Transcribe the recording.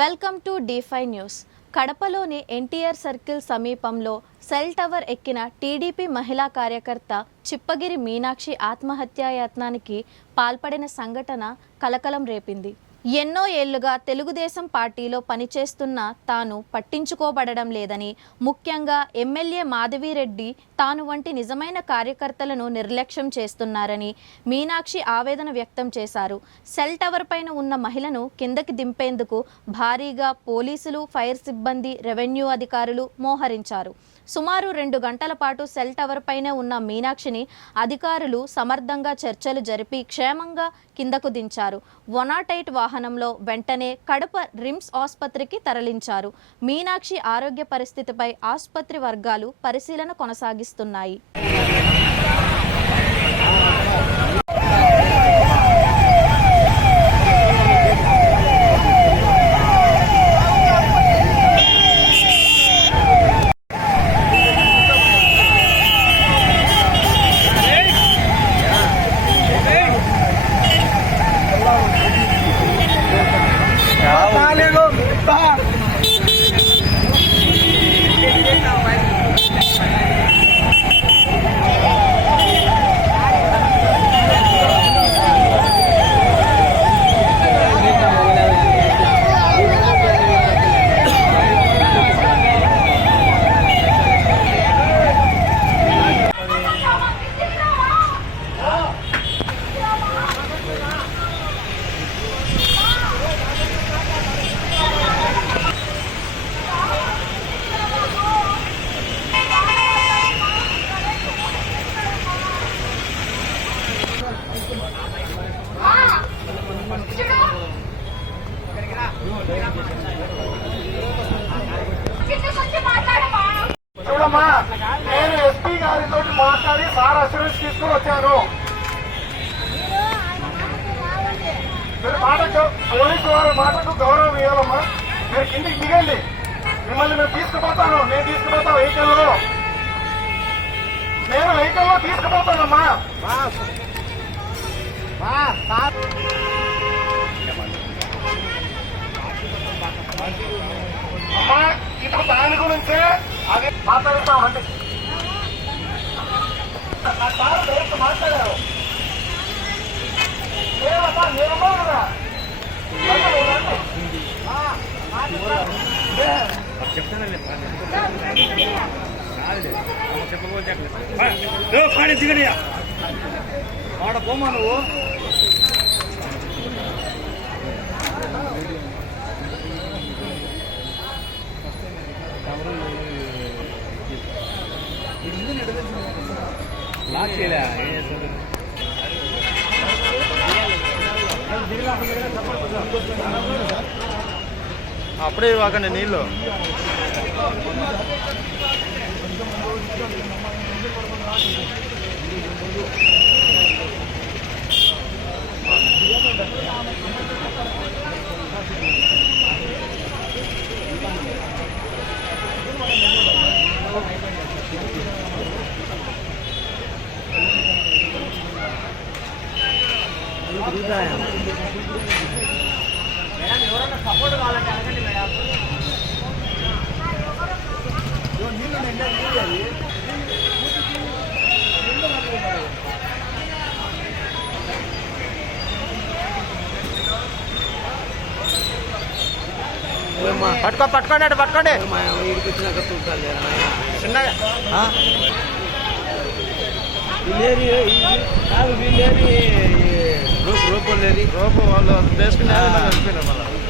Welcome to D5 news. కడపలోని NTR circle సమీపంలో cell tower ఎక్కిన టీడీపీ మహిళా కార్యకర్త చిప్పగిరి మీనాక్షి ఆత్మహత్యాయత్నానికి పాల్పడిన సంఘటన కలకలం రేపింది. ఎన్నో ఏళ్లుగా తెలుగుదేశం పార్టీలో పనిచేస్తున్న తాను పట్టించుకోబడడం లేదని, ముఖ్యంగా ఎమ్మెల్యే మాధవిరెడ్డి తాను వంటి నిజమైన కార్యకర్తలను నిర్లక్ష్యం చేస్తున్నారని మీనాక్షి ఆవేదన వ్యక్తం చేశారు. సెల్ టవర్ పైన ఉన్న మహిళను కిందకి దింపేందుకు భారీగా పోలీసులు, ఫైర్ సిబ్బంది, రెవెన్యూ అధికారులు మోహరించారు. సుమారు 2 గంటల పాటు సెల్ టవర్ పైనే ఉన్న మీనాక్షిని అధికారులు సమర్థంగా చర్చలు జరిపి క్షేమంగా కిందకు దించారు. 108 వాహనంలో వెంటనే కడప రిమ్స్ ఆసుపత్రికి తరలించారు. మీనాక్షి ఆరోగ్య పరిస్థితిపై ఆసుపత్రి వర్గాలు పరిశీలన కొనసాగిస్తున్నాయి. చూడమ్మా, నేను ఎస్పీ గారితో మాట్లాడి సార్ అసూరెన్స్ తీసుకుని వచ్చాను. మీరు మాటకు పోలీసు వారి మాటకు గౌరవం ఇవ్వాలమ్మా. మీరు కిందికి దిగండి, మిమ్మల్ని నేను తీసుకుపోతాను. నేను తీసుకుపోతాను వెహికల్లో, నేను వెహికల్లో తీసుకుపోతానమ్మా. అమ్మా, ఇప్పుడు దాని గురించే అది మాట్లాడుతామండి. నా సార్ డైరెక్ట్ మాట్లాడారు. లేదమ్మా, నేనున్నా కదా. చెప్పబోతే దిగడియా ఆడ పోమా నువ్వు. అప్పుడే ఇవ్వకండి నీళ్ళు. మేడం, ఎవరైనా సపోర్ట్ కావాలంటే అడగండి మేడం. పట్టుకోండి పట్టుకోండి. చిన్నగా రోపు వాళ్ళు వేసుకునే వెళ్ళిపోయినారు మళ్ళీ.